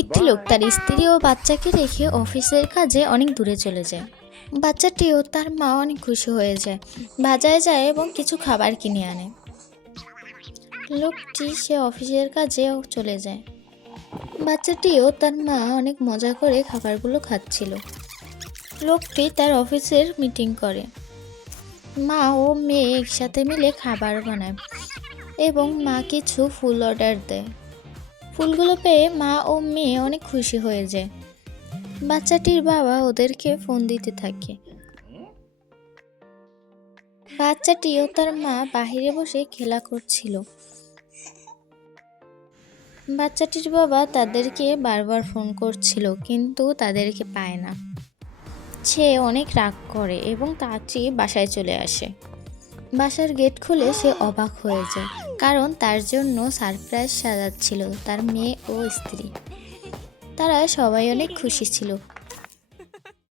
একটি লোক তার স্ত্রী ও বাচ্চাকে রেখে অফিসের কাজে অনেক দূরে চলে যায়। বাচ্চাটিও তার মা অনেক খুশি হয়ে যায়, বাজারে যায় এবং কিছু খাবার কিনে আনে। লোকটি সে অফিসের কাজেও চলে যায়। বাচ্চাটিও তার মা অনেক মজা করে খাবারগুলো খাচ্ছিল। লোকটি তার অফিসের মিটিং করে। মা ও মেয়ে একসাথে মিলে খাবার বানায় এবং মা কিছু ফুল অর্ডার দেয়। ফুলগুলো পেয়ে মা ও মেয়ে অনেক খুশি হয়ে যায়। বাচ্চাটির বাবা ওদেরকে ফোন দিতে থাকে। বাচ্চাটি ও তার মা বাহিরে বসে খেলা করছিল। বাচ্চাটির বাবা তাদেরকে বারবার ফোন করছিল, কিন্তু তাদেরকে পায় না। সে অনেক রাগ করে এবং তাড়াতাড়ি বাসায় চলে আসে। বাসার গেট খুলে সে অবাক হয়ে যায়, কারণ তার জন্য সারপ্রাইজ সাজাচ্ছিল তার মেয়ে ও স্ত্রী। তারা সবাই অনেক খুশি ছিল।